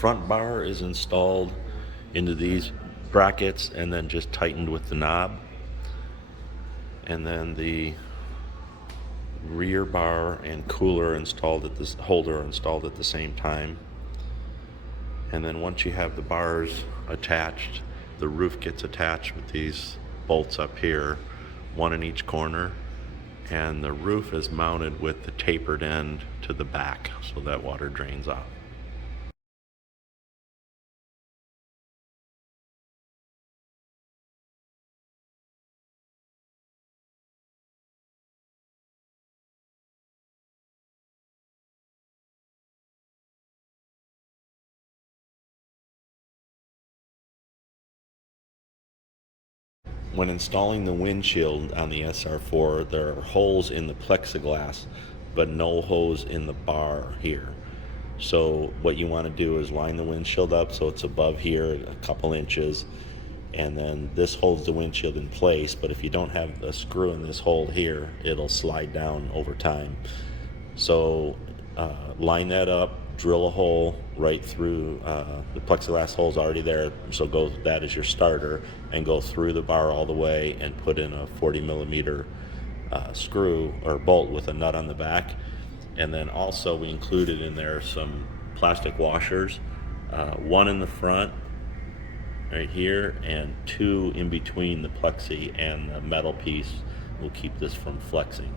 front bar is installed into these brackets and then just tightened with the knob. And then the rear bar and cooler installed at this holder installed at the same time. And then once you have the bars attached, the roof gets attached with these bolts up here, one in each corner, and the roof is mounted with the tapered end to the back so that water drains off. When installing the windshield on the SR4, there are holes in the plexiglass, but no hose in the bar here. So what you want to do is line the windshield up so it's above here a couple inches, and then this holds the windshield in place, but if you don't have a screw in this hole here, it'll slide down over time. So line that up, drill a hole right through, the plexiglass hole's already there, so go that as your starter, and go through the bar all the way and put in a 40 millimeter screw or bolt with a nut on the back. And then also we included in there some plastic washers, one in the front right here and two in between the plexi and the metal piece will keep this from flexing.